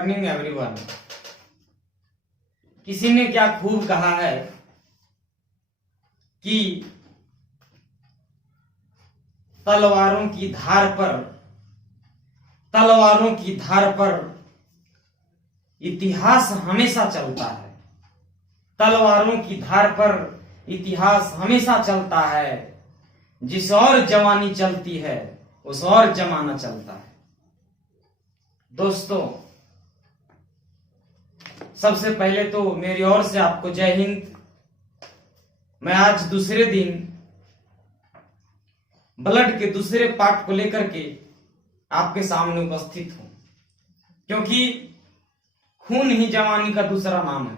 Morning everyone. किसी ने क्या खूब कहा है कि तलवारों की धार पर इतिहास हमेशा चलता है। तलवारों की धार पर इतिहास हमेशा चलता है। जिस और जवानी चलती है उस और जमाना चलता है। दोस्तों, सबसे पहले तो मेरी ओर से आपको जय हिंद। मैं आज दूसरे दिन ब्लड के दूसरे पार्ट को लेकर के आपके सामने उपस्थित हूं, क्योंकि खून ही जवानी का दूसरा नाम है।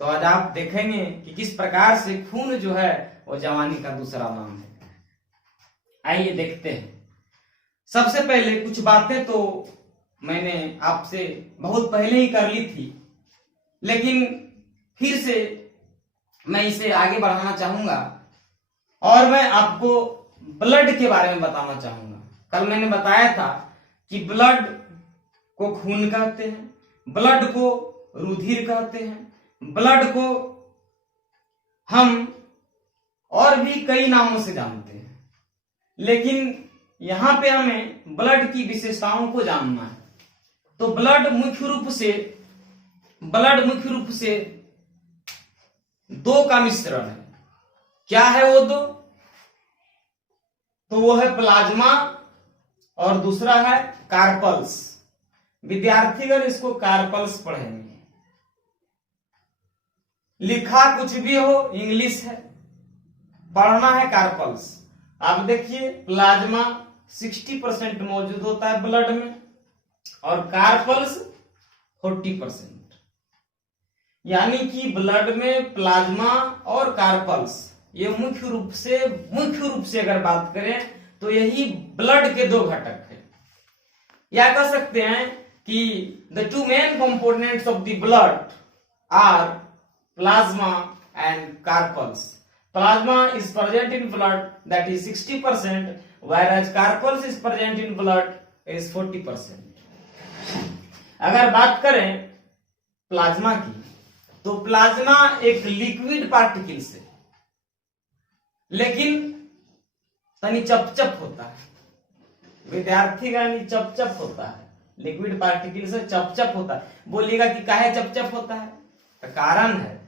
तो आज आप देखेंगे कि किस प्रकार से खून जो है वो जवानी का दूसरा नाम है। आइए देखते हैं। सबसे पहले कुछ बातें तो मैंने आपसे बहुत पहले ही कर ली थी, लेकिन फिर से मैं इसे आगे बढ़ाना चाहूंगा और मैं आपको ब्लड के बारे में बताना चाहूंगा। कल मैंने बताया था कि ब्लड को खून कहते हैं, ब्लड को रुधिर कहते हैं, ब्लड को हम और भी कई नामों से जानते हैं, लेकिन यहां पे हमें ब्लड की विशेषताओं को जानना है। तो ब्लड मुख्य रूप से दो का मिश्रण है। क्या है वो दो? तो वो है प्लाज्मा और दूसरा है कार्पल्स। विद्यार्थीगण इसको कार्पल्स पढ़ेंगे। लिखा कुछ भी हो, इंग्लिश है, पढ़ना है कार्पल्स। आप देखिए, प्लाज्मा 60% मौजूद होता है ब्लड में और कार्पल्स 40%। यानी कि ब्लड में प्लाज्मा और कार्पल्स ये मुख्य रूप से अगर बात करें तो यही ब्लड के दो घटक है। या कह सकते हैं कि the two main components of the blood are plasma and corpuscles. Plasma is present in blood, that is 60%, whereas carpels is present in blood is 40%. अगर बात करें प्लाज्मा की, तो प्लाज्मा एक लिक्विड पार्टिकल्स है, लेकिन तनी चपचप होता है। विद्यार्थीगण, चपचप होता है, लिक्विड पार्टिकल से चपचप होता है। बोलिएगा कि काहे चपचप होता है? तो कारण है,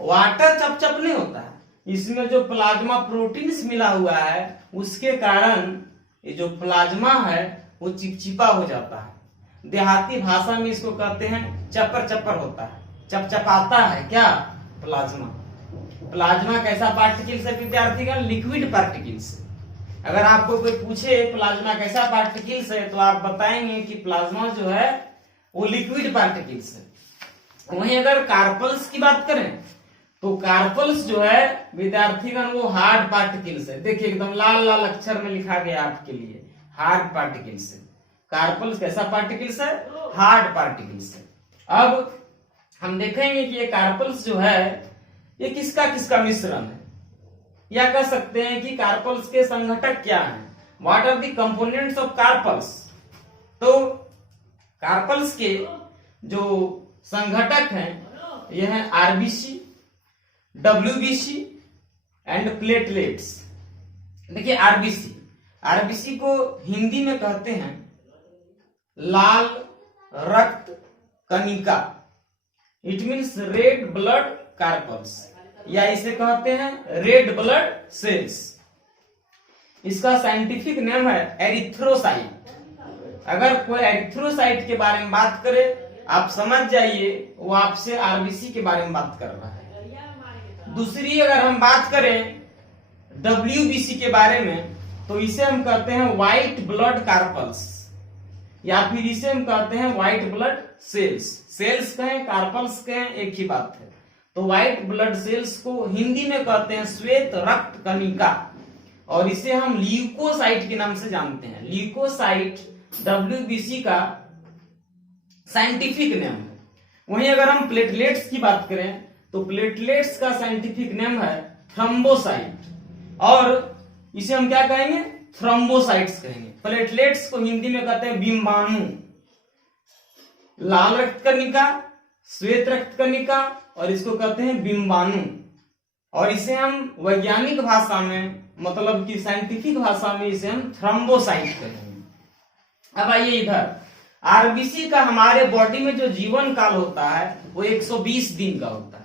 वाटर चपचप नहीं होता है, इसमें जो प्लाज्मा प्रोटीन्स मिला हुआ है उसके कारण ये जो प्लाज्मा है वो चिपचिपा हो जाता है। देहाती भाषा में इसको कहते हैं चपर चपर होता है, चपचपाता है। क्या? प्लाज्मा। प्लाज्मा कैसा पार्टिकल्स है विद्यार्थीगण? Liquid particles. अगर आपको कोई पूछे प्लाज्मा कैसा पार्टिकल्स है तो आप बताएंगे कि प्लाज्मा जो है वो लिक्विड पार्टिकल्स है। वहीं अगर कार्पल्स की बात करें तो कार्पल्स जो है विद्यार्थीगण वो हार्ड पार्टिकल्स है। देखिए, एकदम लाल लाल अक्षर में लिखा गया आपके लिए, हार्ड पार्टिकल्स है। कार्पल्स कैसा पार्टिकल्स है? हार्ड पार्टिकल्स है। अब हम देखेंगे कि ये कार्पल्स जो है ये किसका मिश्रण है, या कह सकते हैं कि कार्पल्स के संघटक क्या हैं। What are the components of corpuscles? तो कार्पल्स के जो संघटक हैं ये हैं आरबीसी, WBC एंड प्लेटलेट्स। देखिए, आरबीसी को हिंदी में कहते हैं लाल रक्त कणिका। It means red blood corpuscles, या इसे कहते हैं रेड ब्लड सेल्स। इसका साइंटिफिक नेम है एरिथ्रोसाइट। अगर कोई एरिथ्रोसाइट के बारे में बात करे आप समझ जाइए वो आपसे आरबीसी के बारे में बात कर रहा है। दूसरी अगर हम बात करें WBC के बारे में तो इसे हम कहते हैं व्हाइट ब्लड कार्पल्स, या फिर इसे हम कहते हैं व्हाइट ब्लड सेल्स। सेल्स कहें कार्पल्स कहें एक ही बात है। तो व्हाइट ब्लड सेल्स को हिंदी में कहते हैं श्वेत रक्त कणिका, और इसे हम ल्यूकोसाइट के नाम से जानते हैं। ल्यूकोसाइट WBC का साइंटिफिक नेम है। वहीं अगर हम प्लेटलेट्स की बात करें तो प्लेटलेट्स का साइंटिफिक नेम है थ्रोम्बोसाइट, और इसे हम क्या कहेंगे? थ्रोम्बोसाइट्स कहेंगे। प्लेटलेट्स को हिंदी में कहते हैं बिंबाणु। लाल रक्त कणिका, श्वेत रक्त कणिका, और इसको कहते हैं बिंबाणु। और इसे हम वैज्ञानिक भाषा में, मतलब कि साइंटिफिक भाषा में इसे हम थ्रोम्बोसाइट कहेंगे। अब आइए इधर, आरबीसी का हमारे बॉडी में जो जीवन काल होता है वो 120 दिन का होता है।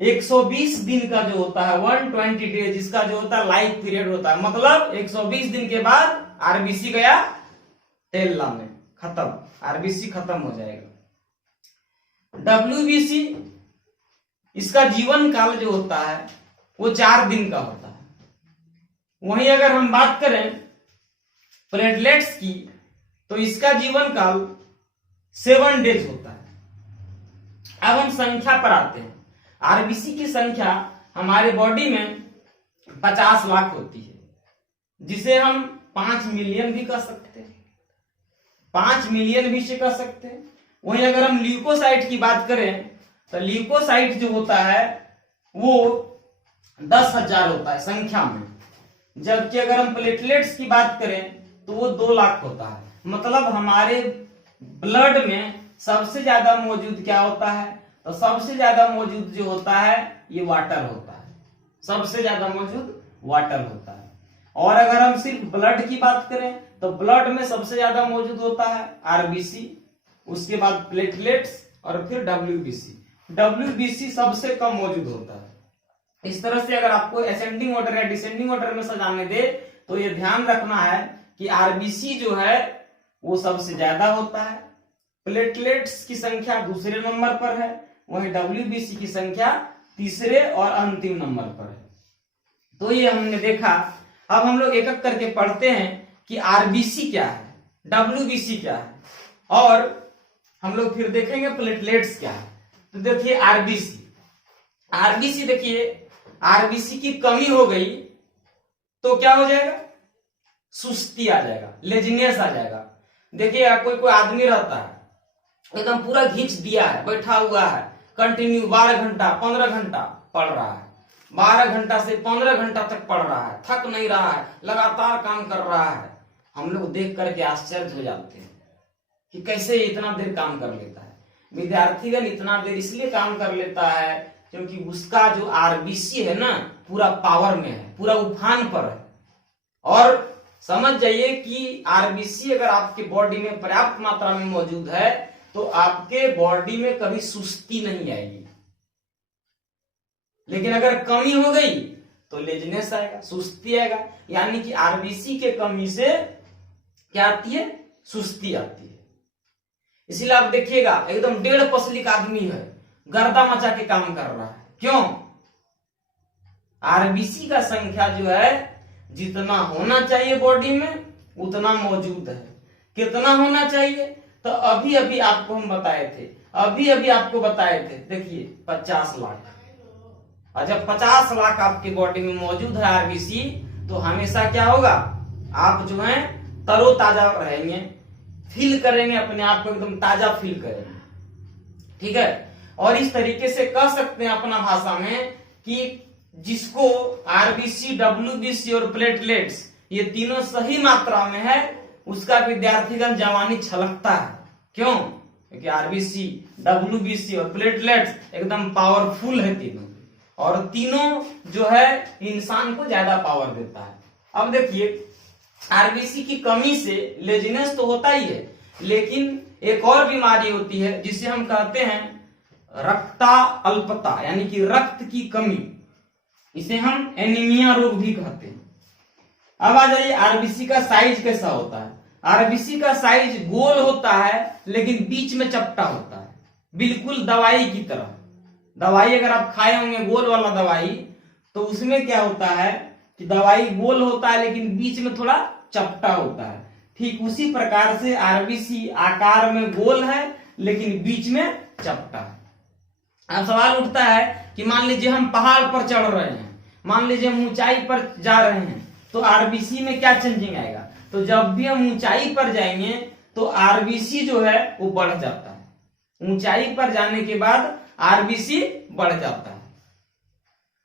120 दिन का जो होता है, 120 डेज, इसका जो होता है लाइफ पीरियड होता है। मतलब 120 दिन के बाद आरबीसी गया टेल्ला में, खत्म, आरबीसी खत्म हो जाएगा। डब्ल्यूबीसी, इसका जीवन काल जो होता है वो 4 दिन का होता है। वहीं अगर हम बात करें प्लेटलेट्स की, तो इसका जीवन काल 7 डेज होता है। अब हम संख्या पर आते हैं। आरबीसी की संख्या हमारे बॉडी में 50 लाख होती है, जिसे हम 5 मिलियन भी कह सकते हैं, 5 मिलियन भी से कह सकते हैं। वहीं अगर हम ल्यूकोसाइट की बात करें तो ल्यूकोसाइट जो होता है वो 10,000 होता है संख्या में, जबकि अगर हम प्लेटलेट्स की बात करें तो वो 2 लाख होता है। मतलब हमारे ब्लड में सबसे ज्यादा मौजूद क्या होता है, तो सबसे ज्यादा मौजूद जो होता है ये वाटर होता है, सबसे ज्यादा मौजूद वाटर होता है। और अगर हम सिर्फ ब्लड की बात करें तो ब्लड में सबसे ज्यादा मौजूद होता है आरबीसी, उसके बाद प्लेटलेट्स और फिर डब्ल्यूबीसी। डब्ल्यूबीसी सबसे कम मौजूद होता है। इस तरह से अगर आपको असेंडिंग ऑर्डर या डिसेंडिंग ऑर्डर में सजाने दे तो ये ध्यान रखना है कि आरबीसी जो है वो सबसे ज्यादा होता है, प्लेटलेट्स की संख्या दूसरे नंबर पर है, वहीं डब्ल्यूबीसी की संख्या तीसरे और अंतिम नंबर पर है। तो ये हमने देखा। अब हम लोग एक एक करके पढ़ते हैं कि आरबीसी क्या है, डब्ल्यूबीसी क्या है, और हम लोग फिर देखेंगे प्लेटलेट्स क्या है। तो देखिए आरबीसी, आरबीसी देखिए, आरबीसी की कमी हो गई तो क्या हो जाएगा, सुस्ती आ जाएगा, लेजीनेस आ जाएगा। देखिए कोई कोई आदमी रहता है एकदम पूरा घींच दिया है, बैठा हुआ है, कंटिन्यू 12 घंटा 15 घंटा पढ़ रहा है, 12 घंटा से 15 घंटा तक पढ़ रहा है, थक नहीं रहा है, लगातार काम कर रहा है। हम लोग देख करके आश्चर्य हो जाते हैं कि कैसे इतना देर काम कर लेता है। विद्यार्थीगण इतना देर इसलिए काम कर लेता है क्योंकि उसका जो आरबीसी है ना पूरा पावर में है, पूरा उफान पर है। और समझ जाइए कि आरबीसी अगर आपके बॉडी में पर्याप्त मात्रा में मौजूद है तो आपके बॉडी में कभी सुस्ती नहीं आएगी। लेकिन अगर कमी हो गई तो लेजनेस आएगा, सुस्ती आएगा। यानी कि आरबीसी के कमी से क्या आती है, सुस्ती आती है। इसीलिए आप देखिएगा एकदम 1.5 पसली का आदमी है, गर्दा मचा के काम कर रहा है। क्यों? आरबीसी का संख्या जो है जितना होना चाहिए बॉडी में उतना मौजूद है। कितना होना चाहिए, तो अभी अभी आपको हम बताए थे, अभी अभी आपको बताए थे, देखिए 50 लाख। और जब 50 लाख आपके बॉडी में मौजूद है आरबीसी, तो हमेशा क्या होगा, आप जो है तरोताजा रहेंगे, फील करेंगे, अपने आप को एकदम ताजा फील करेंगे। ठीक है। और इस तरीके से कह सकते हैं अपना भाषा में कि जिसको आरबीसी, डब्ल्यूबीसी और प्लेटलेट्स ये तीनों सही मात्रा में है, उसका विद्यार्थीगण जवानी छलकता है। क्यों? क्योंकि आरबीसी, डब्ल्यूबीसी और प्लेटलेट्स एकदम पावरफुल है तीनों, और तीनों जो है इंसान को ज्यादा पावर देता है। अब देखिए आरबीसी की कमी से लेजीनेस तो होता ही है, लेकिन एक और बीमारी होती है जिसे हम कहते हैं रक्ता अल्पता, यानी कि रक्त की कमी। इसे हम एनीमिया रोग भी कहते हैं। अब आ जाइए आरबीसी का साइज कैसा होता है। आरबीसी का साइज गोल होता है लेकिन बीच में चपटा होता है, बिल्कुल दवाई की तरह। दवाई अगर आप खाए होंगे गोल वाला दवाई, तो उसमें क्या होता है कि दवाई गोल होता है लेकिन बीच में थोड़ा चपटा होता है। ठीक उसी प्रकार से आरबीसी आकार में गोल है लेकिन बीच में चपटा है। अब सवाल उठता है कि मान लीजिए हम पहाड़ पर चढ़ रहे हैं, मान लीजिए हम ऊंचाई पर जा रहे हैं, तो आरबीसी में क्या चेंजिंग आएगा, तो जब भी हम ऊंचाई पर जाएंगे तो आरबीसी जो है वो बढ़ जाता है। ऊंचाई पर जाने के बाद आरबीसी बढ़ जाता है।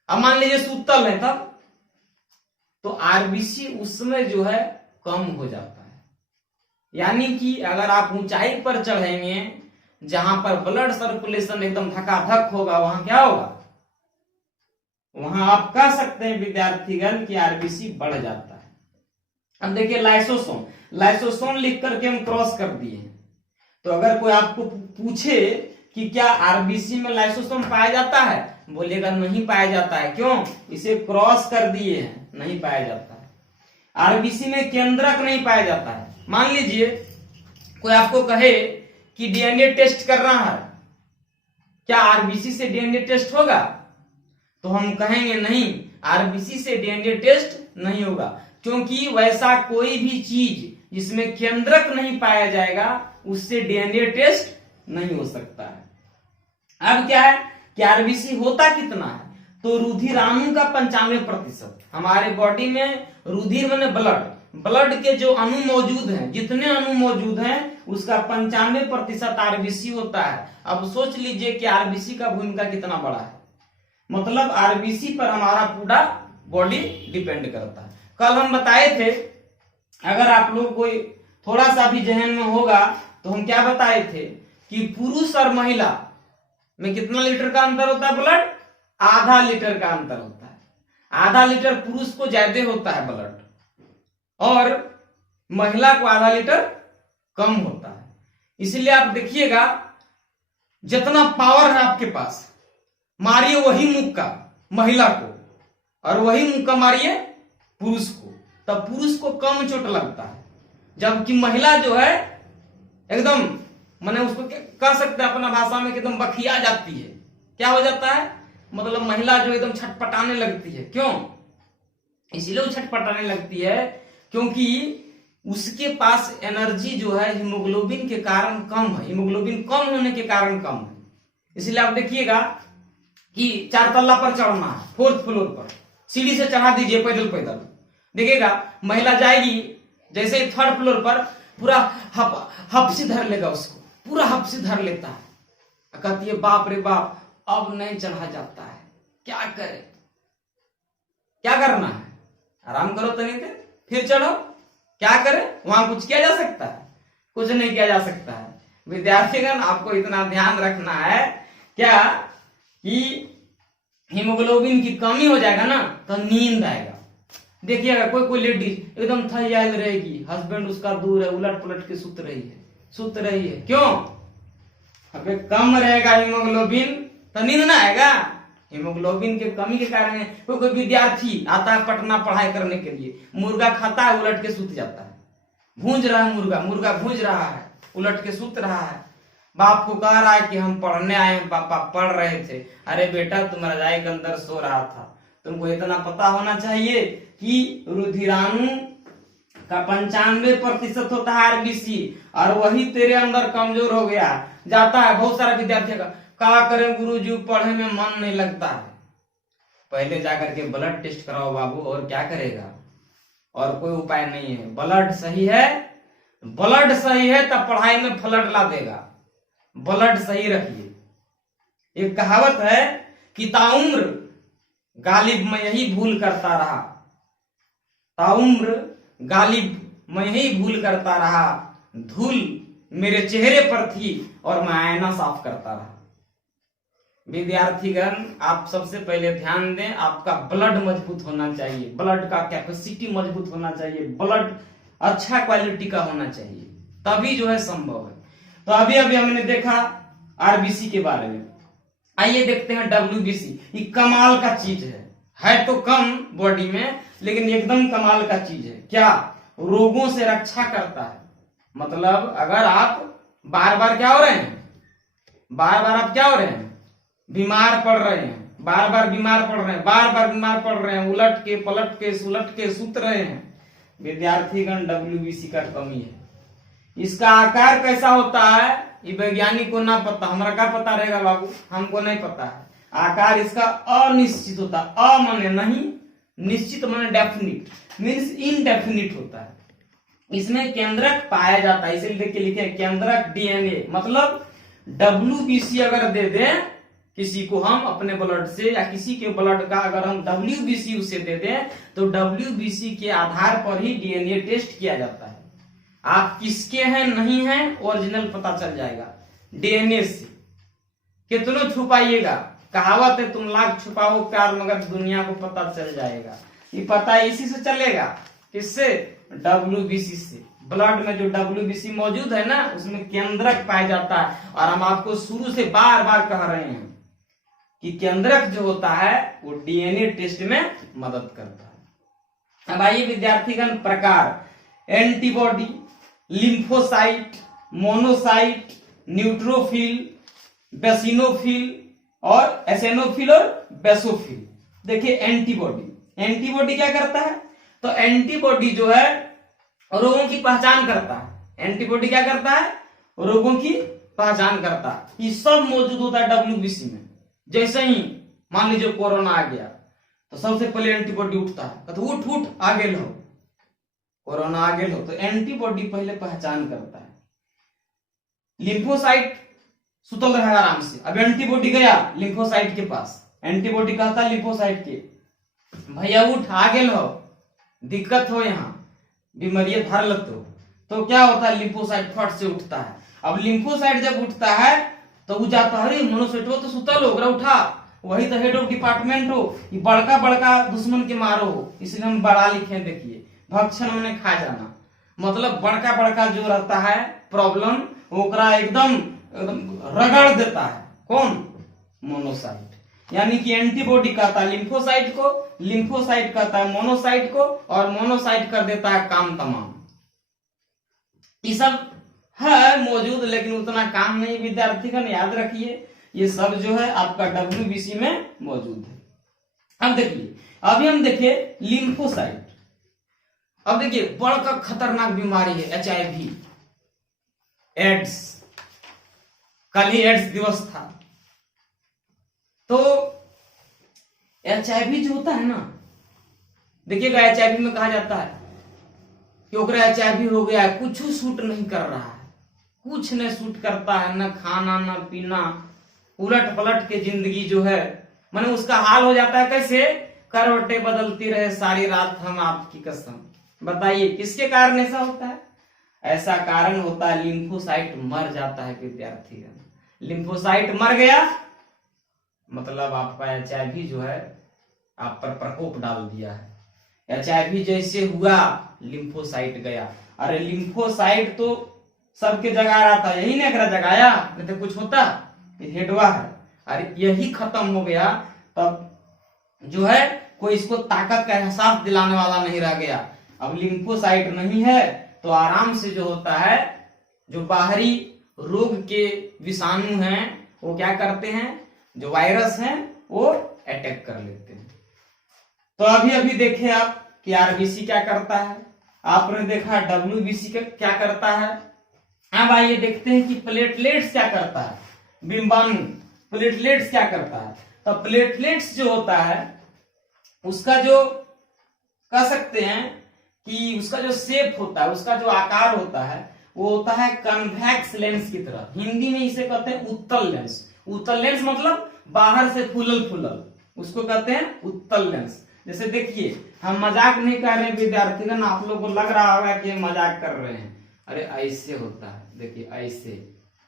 अब मान लीजिए सुतल है तब, तो आरबीसी उसमें जो है कम हो जाता है। यानी कि अगर आप ऊंचाई पर चढ़ेंगे जहां पर ब्लड सर्कुलेशन एकदम धकाधक होगा, वहां क्या होगा, वहां आप कह सकते हैं विद्यार्थीगण कि आरबीसी बढ़ जाता है। अब देखिए लाइसोसोम, लाइसोसोम लिख करके हम क्रॉस कर दिए हैं। तो अगर कोई आपको पूछे कि क्या आरबीसी में लाइसोसोम पाया जाता है, बोलिएगा नहीं पाया जाता है। क्यों? इसे क्रॉस कर दिए हैं, नहीं पाया जाता है। आरबीसी में केंद्रक नहीं पाया जाता है। मान लीजिए कोई आपको कहे कि डीएनए टेस्ट कर रहा है, क्या आरबीसी से डीएनए टेस्ट होगा? तो हम कहेंगे नहीं, आरबीसी से डीएनए टेस्ट नहीं होगा, क्योंकि वैसा कोई भी चीज जिसमें केंद्रक नहीं पाया जाएगा उससे डीएनए टेस्ट नहीं हो सकता है। अब क्या है कि आरबीसी होता कितना है, तो रुधिराणु का 95%। हमारे बॉडी में रुधिर माने ब्लड, ब्लड के जो अणु मौजूद हैं, जितने अणु मौजूद हैं उसका 95% आरबीसी होता है। अब सोच लीजिए कि आरबीसी का भूमिका कितना बड़ा है, मतलब आरबीसी पर हमारा पूरा बॉडी डिपेंड करता है। कल हम बताए थे, अगर आप लोग कोई थोड़ा सा भी जहन में होगा तो हम क्या बताए थे कि पुरुष और महिला में कितना लीटर का अंतर होता है ब्लड? आधा लीटर का अंतर होता है। आधा लीटर पुरुष को ज्यादा होता है ब्लड, और महिला को आधा लीटर कम होता है। इसलिए आप देखिएगा जितना पावर है आपके पास, मारिए वही मुक्का महिला को और वही मुक्का मारिए पुरुष को, तब पुरुष को कम चोट लगता है, जबकि महिला जो है एकदम माने उसको कह सकते हैं अपना भाषा में कि एकदम बखिया जाती है। क्या हो जाता है, मतलब महिला जो एकदम छटपटाने लगती है। क्यों? इसलिए वो छटपटाने लगती है क्योंकि उसके पास एनर्जी जो है हीमोग्लोबिन के कारण कम है, हीमोग्लोबिन कम होने के कारण कम है। इसलिए आप देखिएगा कि 4 तल्ला पर चढ़ना है, 4th फ्लोर पर सीढ़ी से चढ़ा दीजिए पैदल पैदल, देखिएगा महिला जाएगी, जैसे 3rd फ्लोर पर पूरा हपसी धर लेगा, उसको पूरा हपसी धर लेता है, कहती है बाप रे बाप अब नहीं चढ़ा जाता है, क्या करे, क्या करना है, आराम करो तनी देर फिर चढ़ो, क्या करे, वहां कुछ किया जा सकता है? कुछ नहीं किया जा सकता है। विद्यार्थीगण आपको इतना ध्यान रखना है क्या कि हीमोग्लोबिन की कमी हो जाएगा ना तो नींद आएगा। देखिएगा कोई कोई लेडीज एकदम थैयाल रहेगी, हस्बैंड उसका दूर है, उलट पुलट के सुत रही है। क्यों? अबे कम रहेगा हीमोग्लोबिन तो नींद ना आएगा। हीमोग्लोबिन के कमी के कारण कोई विद्यार्थी आता है पटना पढ़ाई करने के लिए, मुर्गा खाता है उलट के सुत जाता है, भूंज रहा है मुर्गा भूंज रहा है, उलट के सुत रहा है, बाप को कह रहा है कि हम पढ़ने आए हैं, पापा पढ़ रहे थे। अरे बेटा तुम रजाई के अंदर सो रहा था। तुमको इतना पता होना चाहिए कि रुधिराणु का 95% होता है आरबीसी, और वही तेरे अंदर कमजोर हो गया जाता है। बहुत सारा विद्यार्थी का क्या करें गुरुजी, पढ़े में मन नहीं लगता है। पहले जाकर के ब्लड टेस्ट कराओ बाबू, और क्या करेगा, और कोई उपाय नहीं है। ब्लड सही है तब पढ़ाई में फ्लड ला देगा। ब्लड सही रखिए। एक कहावत है कि ताउम्र गालिब मैं यही भूल करता रहा, ताउम्र गालिब मैं यही भूल करता रहा, धूल मेरे चेहरे पर थी और मैं आईना साफ करता रहा। विद्यार्थीगण आप सबसे पहले ध्यान दें, आपका ब्लड मजबूत होना चाहिए, ब्लड का कैपेसिटी मजबूत होना चाहिए, ब्लड अच्छा क्वालिटी का होना चाहिए, तभी जो है संभव है। तो अभी हमने देखा आरबीसी के बारे में। आइए देखते हैं डब्ल्यूबीसी। ये कमाल का चीज है तो कम बॉडी में, लेकिन एकदम कमाल का चीज है। क्या? रोगों से रक्षा करता है। मतलब अगर आप बार बार क्या हो रहे हैं, आप क्या हो रहे हैं, बीमार पड़ रहे हैं, बार बार बीमार पड़ रहे हैं, उलट के पलट के सुलट के सुत रहे हैं, विद्यार्थीगण डब्ल्यूबीसी का कमी है। इसका आकार कैसा होता है ये वैज्ञानिक को ना पता, हमारा क्या पता रहेगा बाबू, हमको नहीं पता है। आकार इसका अनिश्चित होता है, अ माने नहीं, निश्चित माने डेफिनिट, मीन्स इनडेफिनिट होता है। इसमें केंद्रक पाया जाता है, इसीलिए देख के लिखे केंद्रक डीएनए। मतलब डब्ल्यूबीसी अगर दे दें किसी को हम अपने ब्लड से, या किसी के ब्लड का अगर हम डब्ल्यूबीसी उसे दे दें, तो डब्ल्यूबीसी के आधार पर ही डीएनए टेस्ट किया जाता है। आप किसके हैं नहीं हैं ओरिजिनल पता चल जाएगा डीएनए से। कितनों छुपाइएगा, कहावत है तुम लाख छुपाओ प्यार मगर दुनिया को पता चल जाएगा। ये पता इसी से चलेगा, किससे? WBC से। ब्लड में जो WBC मौजूद है ना उसमें केंद्रक पाया जाता है। और हम आपको शुरू से बार बार कह रहे हैं कि केंद्रक जो होता है वो डीएनए टेस्ट में मदद करता है। अब आइए विद्यार्थीगण प्रकार, एंटीबॉडी, लिम्फोसाइट, मोनोसाइट, न्यूट्रोफिल, बेसिनोफिल और एसेनोफिल और बेसोफिल। देखिए एंटीबॉडी, एंटीबॉडी क्या करता है? तो एंटीबॉडी जो है रोगों की पहचान करता है। एंटीबॉडी क्या करता है? रोगों की पहचान करता है। ये सब मौजूद होता है WBC में। जैसे ही मान लीजिए कोरोना आ गया तो सबसे पहले एंटीबॉडी उठता है, तो उठ उठ आगे लो, कोरोना आगे लो, तो एंटीबॉडी पहले पहचान करता है। लिम्फोसाइट सुतल रहेगा आराम से, अब एंटीबॉडी गया लिम्फोसाइट के पास, एंटीबॉडी कहता है लिम्फोसाइट के भैया उठ आगे लो, दिक्कत हो यहाँ बीमारी धर लगते, तो क्या होता है? लिम्फोसाइट फट से उठता है। अब लिम्फोसाइट जब उठता है तो वो जाता है, अरे मोनोसाइट हो तो सुतल हो, उठा, वही तो हेड ऑफ डिपार्टमेंट हो, ये बड़का बड़का दुश्मन के मारो हो, इसलिए हम बड़ा लिखे, देखिए भक्षण मैंने खा जाना, मतलब बड़का बड़का जो रहता है प्रॉब्लम ओकरा एकदम रगड़ देता है। कौन? मोनोसाइट। यानी कि एंटीबॉडी कहता है लिम्फोसाइट को, लिम्फोसाइट कहता है मोनोसाइट को, और मोनोसाइट कर देता है काम तमाम। ये सब है मौजूद, लेकिन उतना काम नहीं विद्यार्थीगण, याद रखिए ये सब जो है आपका WBC में मौजूद है। अब देखिए, अभी हम देखें लिम्फोसाइट। अब देखिए बड़ा खतरनाक बीमारी है HIV, एड्स। कल ही एड्स दिवस था। तो HIV जो होता है ना, देखिएगा HIV में कहा जाता है कि ओकरा HIV हो गया है, कुछ सूट नहीं कर रहा है, कुछ नहीं सूट करता है, न खाना न पीना, उलट पलट के जिंदगी जो है, माने उसका हाल हो जाता है कैसे? करवटें बदलती रहे सारी रात हम आपकी कसम। बताइए किसके कारण ऐसा होता है? ऐसा कारण होता है लिम्फोसाइट मर जाता है विद्यार्थीगण। लिम्फोसाइट मर गया मतलब आपका HIV जो है आप पर प्रकोप डाल दिया है। HIV जैसे हुआ लिम्फोसाइट गया। अरे लिम्फोसाइट तो सबके जगह रहा था, यही ने जगाया, नहीं तो कुछ होता? हेडवा है, अरे यही खत्म हो गया, तब जो है कोई इसको ताकत का एहसास दिलाने वाला नहीं रह गया। अब लिम्फोसाइट नहीं है तो आराम से जो होता है, जो बाहरी रोग के विषाणु हैं वो क्या करते हैं, जो वायरस हैं वो अटैक कर लेते हैं। तो अभी अभी देखे आप कि RBC क्या करता है, आपने देखा WBC क्या करता है। अब आइए देखते हैं कि प्लेटलेट्स क्या करता है, बिंबाणु प्लेटलेट्स क्या करता है। तो प्लेटलेट्स जो होता है उसका जो कह सकते हैं कि उसका जो शेप होता है, उसका जो आकार होता है वो होता है कन्वेक्स लेंस की तरह। हिंदी में इसे कहते हैं उत्तल लेंस। उत्तल लेंस मतलब बाहर से फूलल फूलल, उसको कहते हैं उत्तल लेंस। जैसे देखिए हम मजाक नहीं कर रहे हैं विद्यार्थीगण, आप लोग को लग रहा होगा कि हम मजाक कर रहे हैं, अरे ऐसे होता है, देखिए ऐसे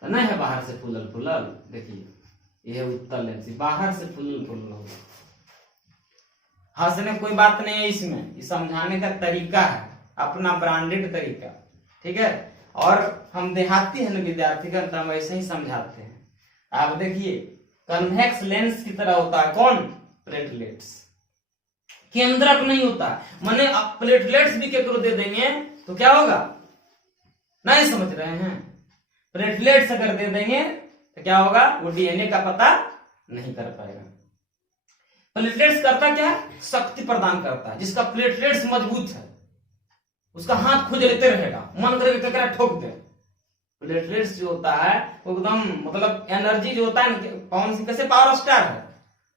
तो नहीं है बाहर से फूलल फूलल, देखिए यह उत्तल लेंस बाहर से फूलल फूलल होगा। हंसने कोई बात नहीं है इसमें, ये समझाने का तरीका है, अपना ब्रांडेड तरीका, ठीक है। और हम देहाती हैं ना विद्यार्थीगण, तो हम ऐसे ही समझाते हैं। आप देखिए कन्वेक्स लेंस की तरह होता है कौन? प्लेटलेट्स। केंद्रक नहीं होता, माने आप प्लेटलेट्स भी केकरो दे देंगे तो क्या होगा, नहीं समझ रहे हैं? प्लेटलेट्स अगर दे देंगे तो क्या होगा, वो डीएनए का पता नहीं कर पाएगा। प्लेटलेट्स करता क्या है, शक्ति प्रदान करता है। जिसका प्लेटलेट्स मजबूत है उसका हाथ खुजलते रहेगा, मन करेगा ठोक दे। प्लेटलेट्स जो होता है वो एकदम मतलब एनर्जी जो होता है, कौन सी कैसे पावर स्टार है,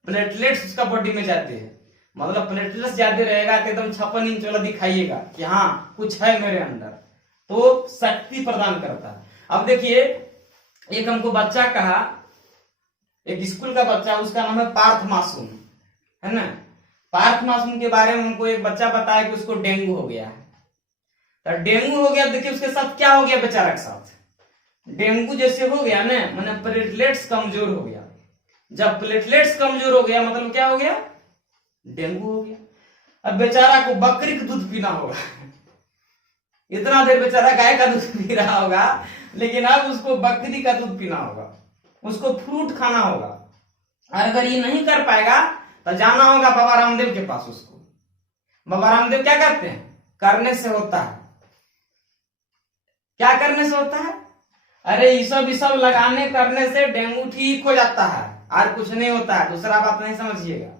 प्लेटलेट्स उसका बॉडी में जाते हैं, मतलब प्लेटलेट्स ज्यादा रहेगा तो एकदम 56 इंच वाला दिखाइएगा कि हाँ कुछ है मेरे अंदर, तो शक्ति प्रदान करता है। अब देखिए एक हमको बच्चा कहा, एक स्कूल का बच्चा, उसका नाम है पार्थ मासूम, है ना। पार्थ मासूम के बारे में हमको एक बच्चा बताया कि उसको डेंगू हो गया है। तो डेंगू हो गया, देखिए उसके साथ क्या हो गया बेचारा के साथ, डेंगू जैसे हो गया ना, मैंने प्लेटलेट्स कमजोर हो गया। जब प्लेटलेट्स कमजोर हो गया मतलब क्या हो गया, डेंगू हो गया। अब बेचारा को बकरी का दूध पीना होगा इतना देर बेचारा गाय का दूध पी रहा होगा, लेकिन अब उसको बकरी का दूध पीना होगा, उसको फ्रूट खाना होगा। और अगर ये नहीं कर पाएगा तो जाना होगा बाबा रामदेव के पास। उसको बाबा रामदेव क्या कहते हैं, करने से होता है। क्या करने से होता है, अरे ये सब लगाने करने से डेंगू ठीक हो जाता है, और कुछ नहीं होता है। दूसरा बात नहीं समझिएगा,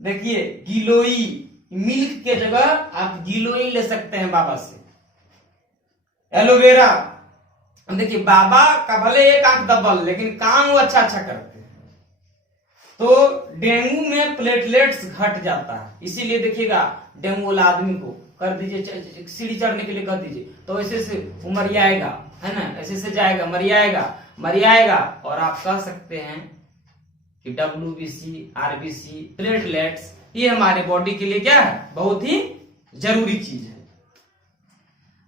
देखिए गिलोई मिल्क के जगह आप गिलोई ले सकते हैं बाबा से, एलोवेरा। देखिए बाबा का भले एक आंख दबल, लेकिन काम वो अच्छा करते हैं। तो डेंगू में प्लेटलेट्स घट जाता है, इसीलिए देखिएगा डेंगू वाला आदमी को कर दीजिए सीढ़ी चढ़ने के लिए कर दीजिए, तो ऐसे से वो मरियाएगा, है ना, ऐसे से जाएगा, मरियाएगा। और आप कह सकते हैं कि WBC, RBC, प्लेटलेट्स ये हमारे बॉडी के लिए क्या है, बहुत ही जरूरी चीज है।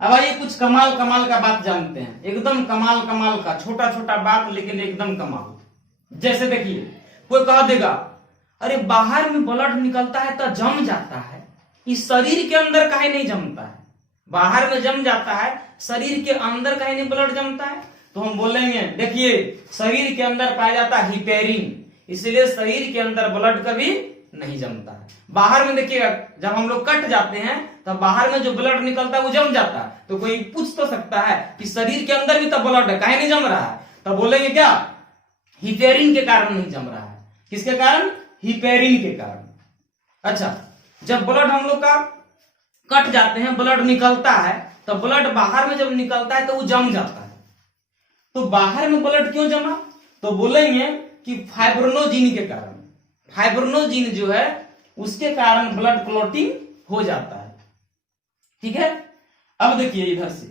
अब आइए कुछ कमाल का बात जानते हैं, एकदम कमाल का, छोटा बात लेकिन एकदम कमाल। जैसे देखिए कोई कह देगा अरे बाहर में ब्लड निकलता है तो जम जाता है, इस शरीर के अंदर काहे नहीं जमता है, बाहर में जम जाता है, शरीर के अंदर काहे नहीं ब्लड जमता है। तो हम बोलेंगे देखिए शरीर के अंदर पाया जाता है हिपेरिन, इसलिए शरीर के अंदर ब्लड कभी नहीं जमता है। बाहर में देखिएगा जब हम लोग कट जाते हैं तब बाहर में जो ब्लड निकलता है वो जम जाता है। तो कोई पूछ तो सकता है कि शरीर के अंदर भी तो ब्लड है, काहे नहीं जम रहा है, तो बोलेंगे क्या, हिपेरिन के कारण नहीं जम रहा है। किसके कारण, हिपेरिन के कारण। अच्छा, जब ब्लड हम लोग का कट जाते हैं, ब्लड निकलता है, तो ब्लड बाहर में जब निकलता है तो वो जम जाता है। तो बाहर में ब्लड क्यों जमा, तो बोलेंगे कि फाइब्रोनोजिन के कारण, फाइब्रोनोजिन जो है उसके कारण ब्लड क्लॉटिंग हो जाता है। ठीक है, अब देखिए इधर से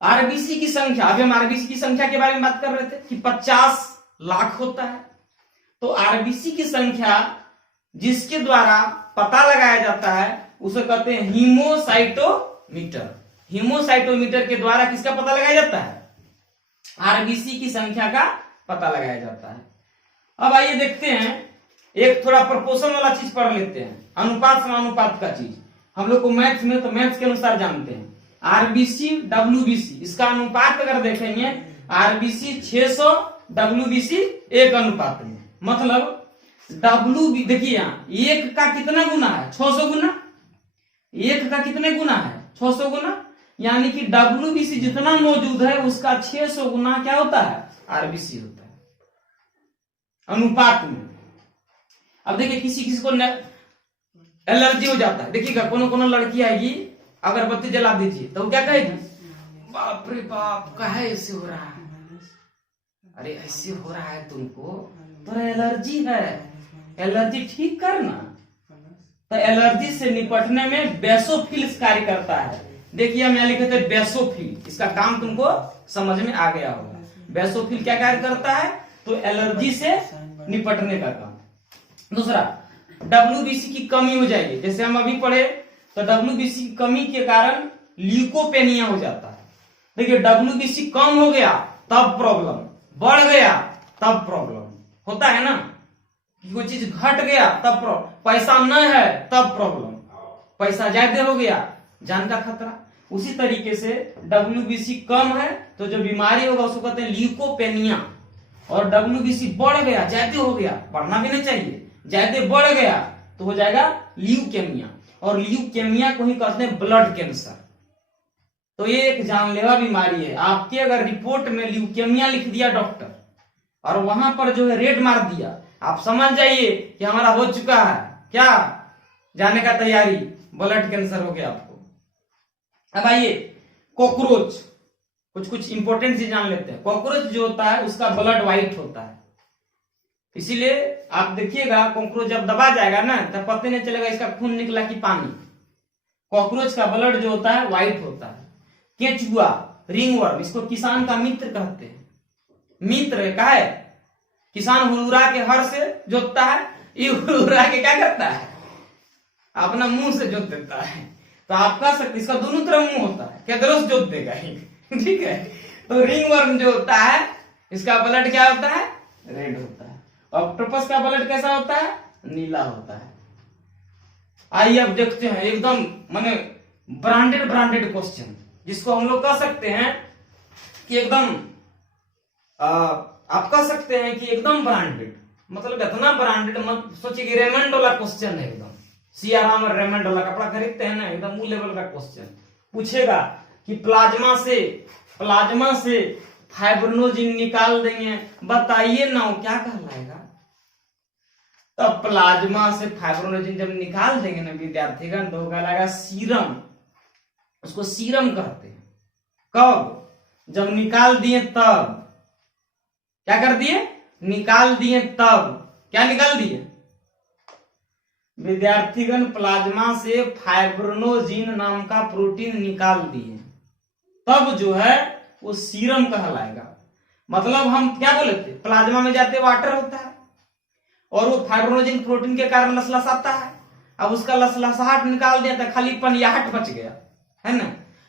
आरबीसी की संख्या, अभी हम आरबीसी की संख्या के बारे में बात कर रहे थे कि 50 लाख होता है। तो आरबीसी की संख्या जिसके द्वारा पता लगाया जाता है उसे कहते हैं हीमोसाइटोमीटर। हीमोसाइटोमीटर के द्वारा किसका पता लगाया जाता है, आरबीसी की संख्या का पता लगाया जाता है। अब आइए देखते हैं, एक थोड़ा प्रोपोर्शन वाला चीज पढ़ लेते हैं, अनुपात समानुपात का चीज। हम लोग को मैथ्स में तो मैथ्स के अनुसार जानते हैं, आरबीसी डब्ल्यूबीसी, इसका अनुपात अगर देखेंगे आरबीसी 600, डब्ल्यूबीसी 1 अनुपात में। मतलब डब्ल्यू देखिए यहाँ 1 का कितना गुना है, 600 गुना, 1 का कितने गुना है, 600 गुना, यानी कि डब्ल्यूबीसी जितना मौजूद है उसका 600 गुना क्या होता है, आरबीसी होता है अनुपात में। अब देखिए किसी को एलर्जी हो जाता है, देखिएगा कोनो लड़की आएगी, अगरबत्ती जला दीजिए तो वो क्या कहेगी, बाप रे बाप काहे ऐसे हो रहा है, अरे ऐसे हो रहा है तुमको, तो एलर्जी है, एलर्जी ठीक करना। तो एलर्जी से निपटने में बेसोफिल कार्य करता है। देखिए हम यहाँ लिखे थे बेसोफिल, इसका काम तुमको समझ में आ गया होगा। बेसोफिल क्या कार्य करता है, तो एलर्जी से निपटने का काम। दूसरा, डब्ल्यूबीसी की कमी हो जाएगी, जैसे हम अभी पढ़े, तो डब्ल्यूबीसी की कमी के कारण ल्यूकोपेनिया हो जाता है। देखिए डब्ल्यूबीसी कम हो गया तब प्रॉब्लम, बढ़ गया तब प्रॉब्लम होता है ना, कोई चीज घट गया तब प्रॉब्लम, पैसा न है तब प्रॉब्लम, पैसा ज्यादा हो गया जान का खतरा। उसी तरीके से डब्ल्यूबीसी कम है तो जो बीमारी होगा उसको कहते हैं ल्यूकोपेनिया। और डब्ल्यूबीसी बढ़ गया, ज्यादा हो गया, बढ़ना भी नहीं चाहिए, ज्यादा बढ़ गया तो हो जाएगा ल्यूकेमिया, और ल्यूकेमिया को ही कहते हैं ब्लड कैंसर। तो ये एक जानलेवा बीमारी है। आपके अगर रिपोर्ट में ल्यूकेमिया लिख दिया डॉक्टर और वहां पर जो है रेड मार दिया, आप समझ जाइए कि हमारा हो चुका है क्या, जाने का तैयारी, ब्लड कैंसर हो गया आपको। अब आइए कॉकरोच, कुछ इंपॉर्टेंट चीज जान लेते हैं। कॉकरोच जो होता है उसका ब्लड व्हाइट होता है, इसीलिए आप देखिएगा कॉकरोच जब दबा जाएगा ना तब पता नहीं चलेगा इसका खून निकला कि पानी। कॉकरोच का ब्लड जो होता है व्हाइट होता है। केंचुआ, रिंगवर्म, इसको किसान का मित्र कहते हैं। मित्र का है, किसान हुरहुरा के हर से जोतता है, ये हुरहुरा के क्या करता है, अपना मुंह से जोत देता है। तो आप कह सकते इसका दोनों तरफ मुंह होता है, कैदरोस जोत देगा ही। ठीक है, तो रिंग वर्म जो होता है इसका ब्लड क्या होता है, रेड होता है। ऑक्टोपस का ब्लड कैसा होता है, नीला होता है। आइए अब देखते हैं एकदम माने ब्रांडेड क्वेश्चन, जिसको हम लोग कह सकते हैं कि एकदम आप कह सकते हैं कि एकदम ब्रांडेड, मतलब इतना ब्रांडेड मत सोचिए कि रेमंड वाला क्वेश्चन है एकदम। सियाराम और रेमंड वाला कपड़ा खरीदते हैं ना, एकदम वो लेवल का क्वेश्चन पूछेगा कि प्लाज्मा से फाइब्रिनोजिन निकाल देंगे, बताइए ना वो क्या कहलाएगा। तब प्लाज्मा से फाइब्रिनोजिन जब निकाल देंगे ना विद्यार्थीगण, तो कहलाएगा सीरम। उसको सीरम कहते हैं। कब, जब निकाल दिए तब। क्या कर दिए, निकाल दिए तब। क्या निकाल दिए विद्यार्थीगण, प्लाज्मा से फाइब्रिनोजिन नाम का प्रोटीन निकाल दिए, तब जो है वो सीरम कहलाएगा। मतलब हम क्या बोले थे, प्लाज्मा में जाते वाटर होता है और वो फाइब्रिनोजिन प्रोटीन के कारण लसलसाता है। अब उसका लसलसाहट निकाल दिया तो खाली पनियाहट बच गया, है ना।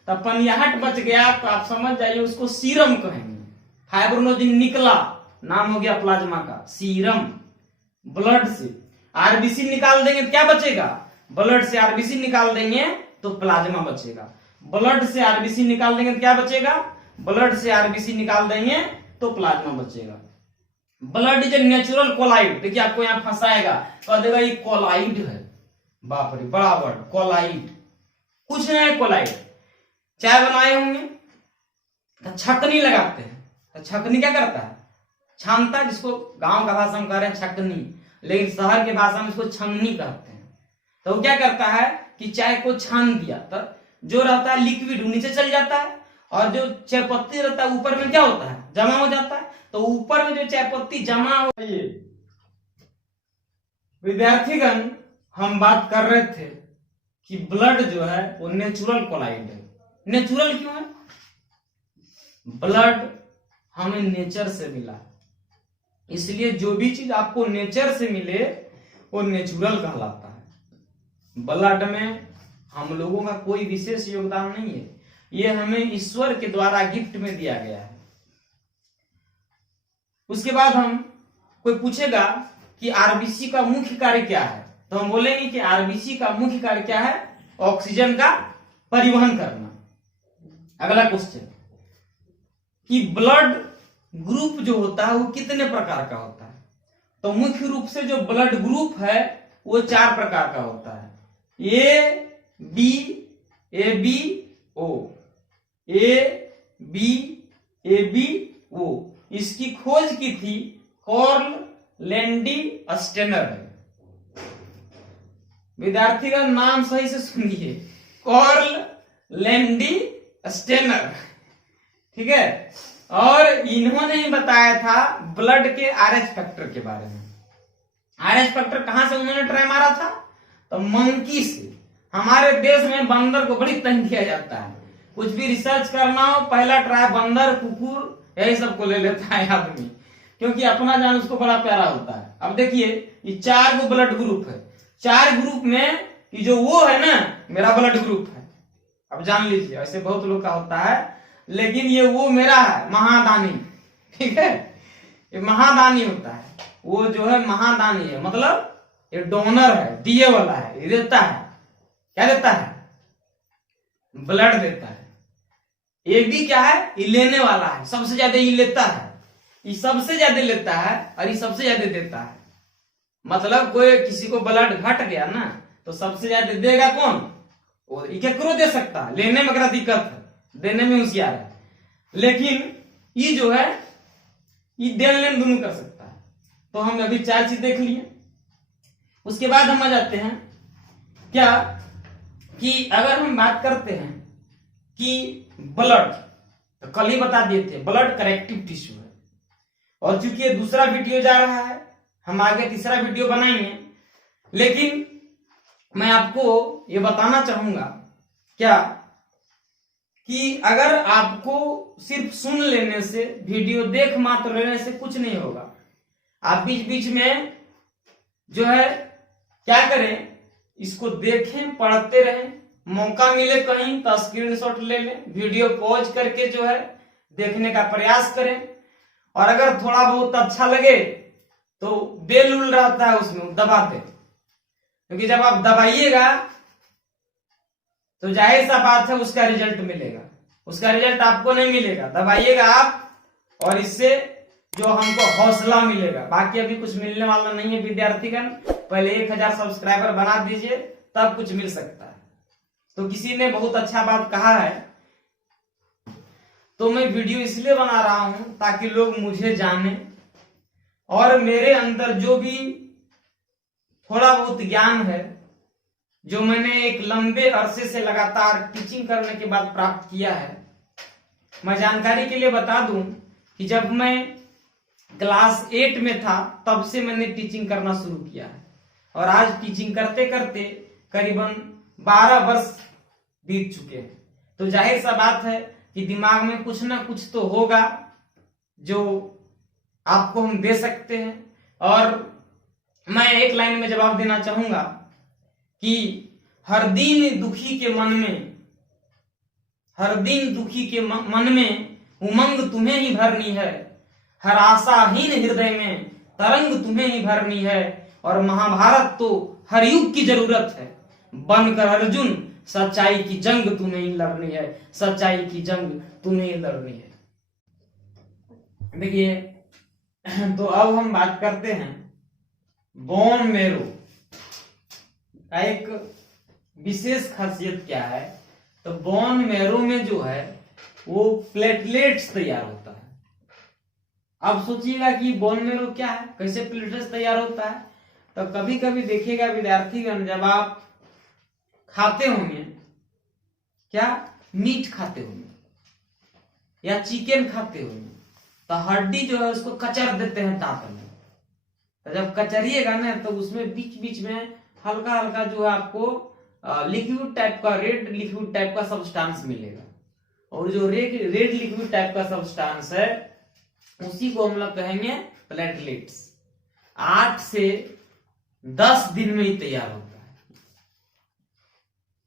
तब पनियाहट बच गया तो आप समझ जाइए उसको सीरम कहेंगे। फाइब्रिनोजिन निकला, नाम हो गया प्लाज्मा का सीरम। ब्लड से आरबीसी निकाल देंगे तो क्या बचेगा, ब्लड से आरबीसी निकाल देंगे तो प्लाज्मा बचेगा। ब्लड से आरबीसी निकाल देंगे तो क्या बचेगा, ब्लड से आरबीसी निकाल देंगे तो प्लाज्मा बचेगा। Blood is a natural colloid. देखिए आपको यहां फंसाएगा, कह देगा ये कोलाइड है। बाप रे, बड़ा वर्ड कोलाइड, कुछ नहीं है कोलाइड। चाय बनाए होंगे तो छकनी लगाते हैं, तो छकनी क्या करता है, छानता है, जिसको गांव का भाषा में कह रहे हैं छकनी, लेकिन शहर के भाषा में इसको छंगनी कहते हैं। तो वो क्या करता है कि चाय को छान दिया, तो जो रहता है लिक्विड नीचे चल जाता है, और जो चाय पत्ती रहता है ऊपर में क्या होता है, जमा हो जाता है। तो ऊपर में जो चाय पत्ती जमा हो, ये विद्यार्थीगण हम बात कर रहे थे कि ब्लड जो है वो नेचुरल कोलाइड है। नेचुरल क्यों है, ब्लड हमें नेचर से मिला, इसलिए जो भी चीज आपको नेचर से मिले वो नेचुरल कहलाता है। ब्लड में हम लोगों का कोई विशेष योगदान नहीं है, ये हमें ईश्वर के द्वारा गिफ्ट में दिया गया है। उसके बाद हम कोई पूछेगा कि आरबीसी का मुख्य कार्य क्या है, तो हम बोलेंगे कि आरबीसी का मुख्य कार्य क्या है, ऑक्सीजन का परिवहन करना। अगला क्वेश्चन कि ब्लड ग्रुप जो होता है वो कितने प्रकार का होता है, तो मुख्य रूप से जो ब्लड ग्रुप है वो 4 प्रकार का होता है, A B A B O, A B A B O. इसकी खोज की थी कॉर्ल लैंडी स्टेनर है। विद्यार्थीगण नाम सही से सुनिए, कॉर्ल लैंडी स्टेनर, ठीक है। और इन्होंने ही बताया था ब्लड के आरएच फैक्टर के बारे में। आरएच फैक्टर कहां से उन्होंने ट्राई मारा था, तो मंकी से। हमारे देश में बंदर को बड़ी तंग किया जाता है, कुछ भी रिसर्च करना हो पहला ट्राई बंदर, कुकुर, यही सबको ले लेता है आदमी, क्योंकि अपना जान उसको बड़ा प्यारा होता है। अब देखिए ये 4 गो ब्लड ग्रुप है, 4 ग्रुप में ये जो वो है ना मेरा ब्लड ग्रुप है। अब जान लीजिए, ऐसे बहुत लोग का होता है, लेकिन ये वो मेरा है महादानी, ठीक है। ये महादानी होता है, वो जो है महादानी है, मतलब ये डोनर है, दिए वाला है, ये देता है। क्या देता है, ब्लड देता है। ए बी क्या है, ये लेने वाला है, सबसे ज्यादा ये लेता है, ये सबसे ज्यादा लेता है और ये सबसे ज्यादा देता है। मतलब कोई किसी को ब्लड घट गया ना तो सबसे ज्यादा देगा कौन, वो केकरो दे सकता है, लेने में अगर दिक्कत है, देने में होशियार है, लेकिन ये जो है ये देन लेन दोनों कर सकता है। तो हम अभी 4 चीज देख लिए। उसके बाद हम आ जाते हैं क्या कि अगर हम बात करते हैं कि ब्लड, तो कल ही बता दिए थे ब्लड करेक्टिव टिश्यू है, और चूंकि ये दूसरा वीडियो जा रहा है, हम आगे तीसरा वीडियो बनाएंगे, लेकिन मैं आपको ये बताना चाहूंगा क्या कि अगर आपको सिर्फ सुन लेने से, वीडियो देख मात्र लेने से कुछ नहीं होगा। आप बीच बीच में जो है क्या करें, इसको देखें, पढ़ते रहें, मौका मिले कहीं तो स्क्रीनशॉट ले लें, वीडियो पॉज करके जो है देखने का प्रयास करें। और अगर थोड़ा बहुत अच्छा लगे तो बेल उल रहता है उसमें दबा दें, क्योंकि जब आप दबाइएगा तो जाहिर सा बात है उसका रिजल्ट मिलेगा, उसका रिजल्ट आपको नहीं मिलेगा, दबाइएगा आप, और इससे जो हमको हौसला मिलेगा। बाकी अभी कुछ मिलने वाला नहीं है विद्यार्थीगण, पहले 1000 सब्सक्राइबर बना दीजिए तब कुछ मिल सकता है। तो किसी ने बहुत अच्छा बात कहा है, तो मैं वीडियो इसलिए बना रहा हूं ताकि लोग मुझे जाने और मेरे अंदर जो भी थोड़ा बहुत ज्ञान है, जो मैंने एक लंबे अरसे से लगातार टीचिंग करने के बाद प्राप्त किया है। मैं जानकारी के लिए बता दूं कि जब मैं क्लास 8 में था तब से मैंने टीचिंग करना शुरू किया है, और आज टीचिंग करते करते करीबन 12 वर्ष बीत चुके हैं। तो जाहिर सा बात है कि दिमाग में कुछ ना कुछ तो होगा जो आपको हम दे सकते हैं। और मैं एक लाइन में जवाब देना चाहूंगा कि हर दिन दुखी के मन में उमंग तुम्हें ही भरनी है, हर आशाहीन हृदय में तरंग तुम्हें ही भरनी है, और महाभारत तो हर युग की जरूरत है, बनकर अर्जुन सच्चाई की जंग तुम्हें ही लड़नी है, सच्चाई की जंग तुम्हें ही लड़नी है। देखिए, तो अब हम बात करते हैं बोन मेरो का एक विशेष खासियत क्या है। तो बोन मेरो में जो है वो प्लेटलेट्स तैयार होता है। अब सोचिएगा कि बोन मेरो क्या है, कैसे प्लेटलेट्स तैयार होता है। तो कभी कभी देखिएगा विद्यार्थीगण, जब आप खाते होंगे, क्या मीट खाते होंगे या चिकन खाते होंगे, तो हड्डी जो है उसको कचर देते हैं दांत में। तो जब कचरिएगा ना तो उसमें बीच बीच में हल्का हल्का जो है आपको लिक्विड टाइप का, रेड लिक्विड टाइप का सब्सटेंस मिलेगा, और जो रेड लिक्विड टाइप का सब्सटेंस है उसी को हम लोग कहेंगे प्लेटलेट्स। 8 से 10 दिन में ही तैयार होता है।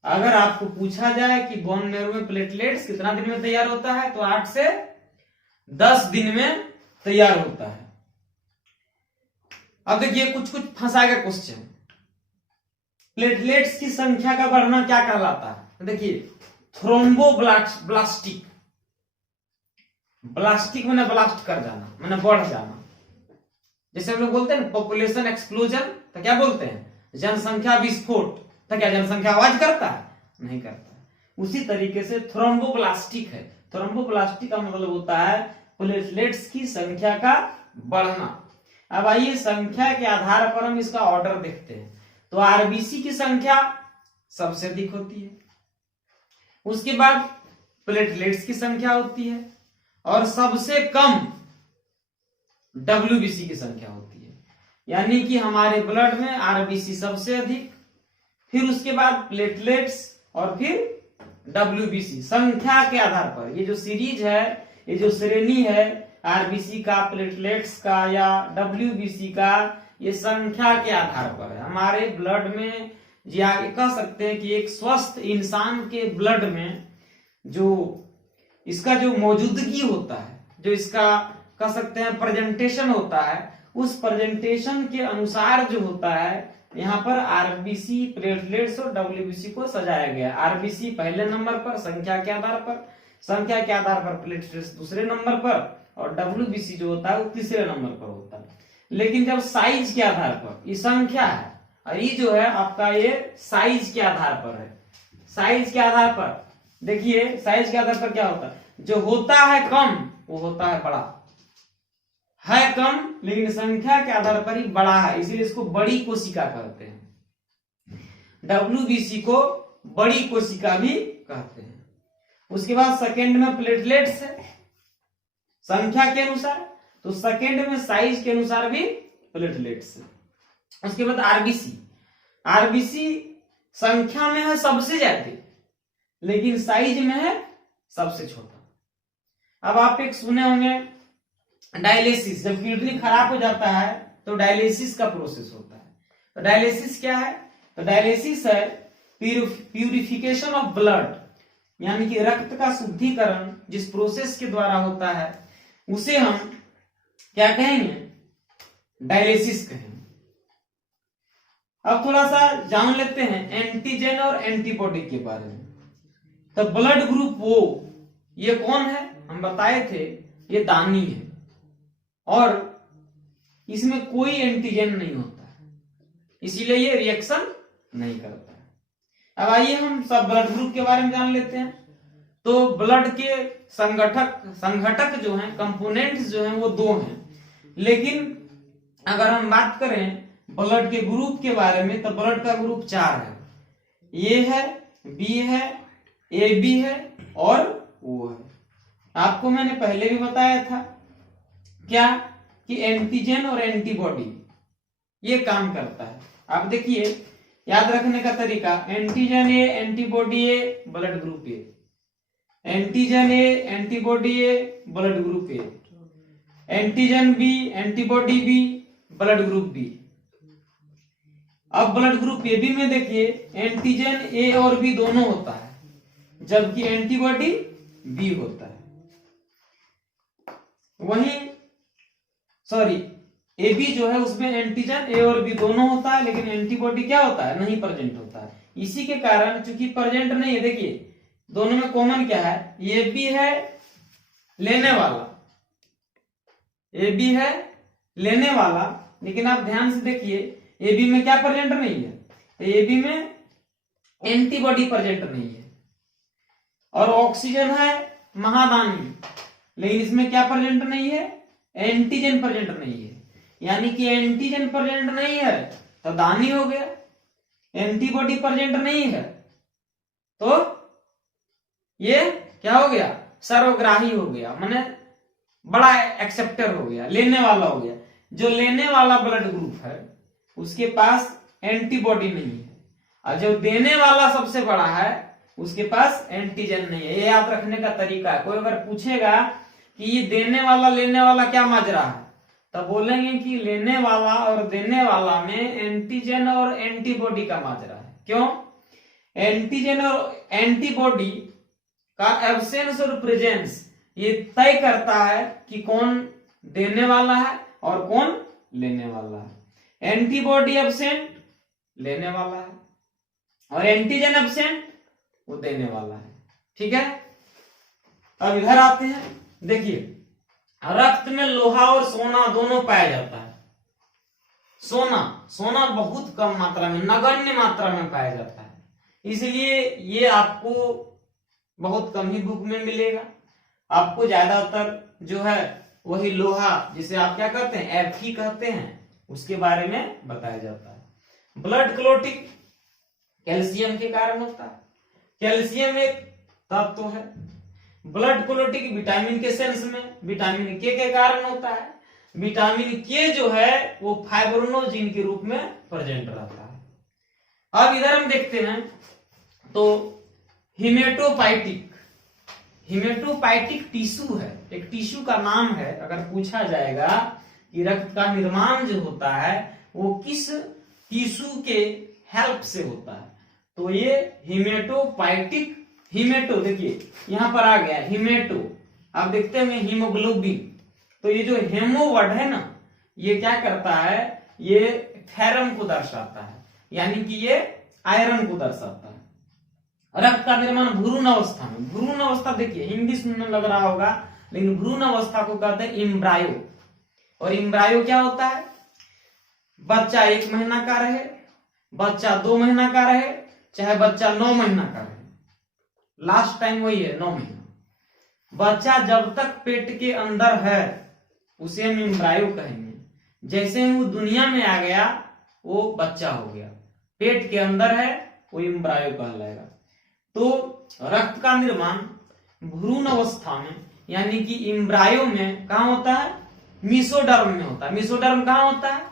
अगर आपको पूछा जाए कि बोन मेरो में प्लेटलेट्स कितना दिन में तैयार होता है, तो 8 से 10 दिन में तैयार होता है। अब देखिए कुछ फंसा गया क्वेश्चन, प्लेटलेट्स की संख्या का बढ़ना क्या कहलाता है। देखिए, थ्रोम्बोब्लास्टिक, ब्लास्टिक मैंने ब्लास्ट कर जाना, मैंने बढ़ जाना। जैसे हम लोग बोलते हैं पॉपुलेशन एक्सप्लोजन, तो क्या बोलते हैं, जनसंख्या विस्फोट। तो क्या जनसंख्या आवाज करता है, नहीं करता। उसी तरीके से थ्रोम्बोब्लास्टिक है। थ्रोम्बोब्लास्टिक का मतलब होता है प्लेटलेट्स की संख्या का बढ़ना। अब आइए संख्या के आधार पर हम इसका ऑर्डर देखते हैं। तो आरबीसी की संख्या सबसे अधिक होती है, उसके बाद प्लेटलेट्स की संख्या होती है, और सबसे कम डब्ल्यूबीसी की संख्या होती है। यानी कि हमारे ब्लड में आरबीसी सबसे अधिक, फिर उसके बाद प्लेटलेट्स, और फिर डब्ल्यूबीसी। संख्या के आधार पर ये जो सीरीज है, ये जो श्रेणी है आरबीसी का, प्लेटलेट्स का या डब्ल्यूबीसी का, ये संख्या के आधार पर है। हमारे ब्लड में या कह सकते हैं कि एक स्वस्थ इंसान के ब्लड में जो इसका जो मौजूदगी होता है, जो इसका कह सकते हैं प्रेजेंटेशन होता है, उस प्रेजेंटेशन के अनुसार जो होता है यहाँ पर आरबीसी, प्लेटलेट्स और डब्ल्यूबीसी को सजाया गया। आरबीसी पहले नंबर पर संख्या के आधार पर, संख्या के आधार पर प्लेटलेट्स दूसरे नंबर पर, और डब्ल्यूबीसी जो होता है वो तीसरे नंबर पर होता है। लेकिन जब साइज के आधार पर, ये संख्या है और ये जो है आपका ये साइज के आधार पर है। साइज के आधार पर देखिए, साइज के आधार पर क्या होता है, जो होता है कम वो होता है बड़ा, है कम लेकिन संख्या के आधार पर ही बड़ा है, इसीलिए इसको बड़ी कोशिका कहते हैं। डब्ल्यूबीसी को बड़ी कोशिका भी कहते हैं। उसके बाद सेकेंड में प्लेटलेट्स है संख्या के अनुसार, तो सेकेंड में साइज के अनुसार भी प्लेटलेट्स है। उसके बाद आरबीसी, आरबीसी संख्या में है सबसे ज्यादा लेकिन साइज में है सबसे छोटा। अब आप एक सुने होंगे डायलिसिस, जब किडनी खराब हो जाता है तो डायलिसिस का प्रोसेस होता है। तो डायलिसिस क्या है, तो डायलिसिस है प्यूरिफिकेशन ऑफ ब्लड, यानी कि रक्त का शुद्धिकरण जिस प्रोसेस के द्वारा होता है उसे हम क्या कहेंगे, डायलिसिस कहेंगे। अब थोड़ा सा जान लेते हैं एंटीजन और एंटीबॉडी के बारे में। तो ब्लड ग्रुप ओ ये कौन है, हम बताए थे ये दानी है और इसमें कोई एंटीजन नहीं होता है, इसीलिए ये रिएक्शन नहीं करता है। अब आइए हम सब ब्लड ग्रुप के बारे में जान लेते हैं। तो ब्लड के संघटक जो हैं, कंपोनेंट्स जो हैं वो दो हैं, लेकिन अगर हम बात करें ब्लड के ग्रुप के बारे में तो ब्लड का ग्रुप 4 है। ए है, बी है, ए बी है और ओ है। आपको मैंने पहले भी बताया था क्या कि एंटीजन और एंटीबॉडी ये काम करता है। आप देखिए याद रखने का तरीका, antigen A, antibody A, blood group A, antigen A, antibody A, blood group A, antigen B, antibody B, blood group B. अब ब्लड ग्रुप ए बी में देखिए एंटीजन ए और बी दोनों होता है, जबकि एंटीबॉडी बी होता है। वहीं सॉरी ए बी जो है उसमें एंटीजन ए और बी दोनों होता है, लेकिन एंटीबॉडी क्या होता है, नहीं प्रेजेंट होता है। इसी के कारण चूंकि प्रेजेंट नहीं है, देखिए दोनों में कॉमन क्या है, ए बी है लेने वाला, ए बी है लेने वाला, लेकिन आप ध्यान से देखिए ए बी में क्या प्रेजेंट नहीं है, ए बी में एंटीबॉडी प्रेजेंट नहीं है। और ऑक्सीजन है महादानी, लेकिन इसमें क्या प्रेजेंट नहीं है, एंटीजन प्रेजेंट नहीं है। यानी कि एंटीजन प्रेजेंट नहीं है तो दानी हो गया, एंटीबॉडी प्रेजेंट नहीं है तो ये क्या हो गया, सर्वग्राही हो गया, माने बड़ा एक्सेप्टर हो गया, लेने वाला हो गया। जो लेने वाला ब्लड ग्रुप है उसके पास एंटीबॉडी नहीं है, और जो देने वाला सबसे बड़ा है उसके पास एंटीजन नहीं है। ये याद रखने का तरीका है। कोई अगर पूछेगा कि ये देने वाला लेने वाला क्या माजरा है, तो बोलेंगे कि लेने वाला और देने वाला में एंटीजन और एंटीबॉडी का माजरा है। क्यों, एंटीजन और एंटीबॉडी का एब्सेंस और प्रेजेंस ये तय करता है कि कौन देने वाला है और कौन लेने वाला है। एंटीबॉडी एब्सेंट लेने वाला है और एंटीजन एब्सेंट वो देने वाला है। ठीक है, अब इधर आते हैं। देखिए रक्त में लोहा और सोना दोनों पाया जाता है। सोना बहुत कम मात्रा में, नगण्य मात्रा में पाया जाता है, इसलिए ये आपको बहुत कम ही बुक में मिलेगा। आपको ज्यादातर जो है वही लोहा, जिसे आप क्या कहते हैं, Fe कहते हैं, उसके बारे में बताया जाता है। ब्लड क्लोटिंग कैल्शियम के कारण होता है। कैल्शियम एक तत्व है। ब्लड क्लोटिंग विटामिन के सेंस में विटामिन के कारण होता है। विटामिन के जो है वो फाइब्रोनोजिन के रूप में प्रेजेंट रहता है। अब इधर हम देखते हैं तो हिमेटोपाइटिक टिश्यू है, एक टिश्यू का नाम है। अगर पूछा जाएगा कि रक्त का निर्माण जो होता है वो किस टिश्यू के हेल्प से होता है, तो ये हिमेटो देखिए यहां पर आ गया हिमेटो। आप देखते हैं हीमोग्लोबिन, तो ये जो हेमो वर्ड है ना, ये क्या करता है, ये फेरम को दर्शाता है, यानी कि ये आयरन को दर्शाता है। रक्त का निर्माण भ्रूण अवस्था में, भ्रूण अवस्था देखिए हिंदी सुनने लग रहा होगा, लेकिन भ्रूण अवस्था को कहते हैं इम्ब्रायो। और इम्ब्रायो क्या होता है, बच्चा 1 महीना का रहे, बच्चा 2 महीना का रहे, चाहे बच्चा 9 महीना का रहे, लास्ट टाइम वही है 9 महीना। बच्चा जब तक पेट के अंदर है उसे हम इम्ब्रायो कहेंगे। जैसे ही वो दुनिया में आ गया वो बच्चा हो गया, पेट के अंदर है वो इम्ब्रायो कहलाएगा। तो रक्त का निर्माण भ्रूण अवस्था में यानी कि इम्ब्रायो में कहाँ होता है, मीसोडर्म में होता है। मीसोडर्म कहाँ होता है,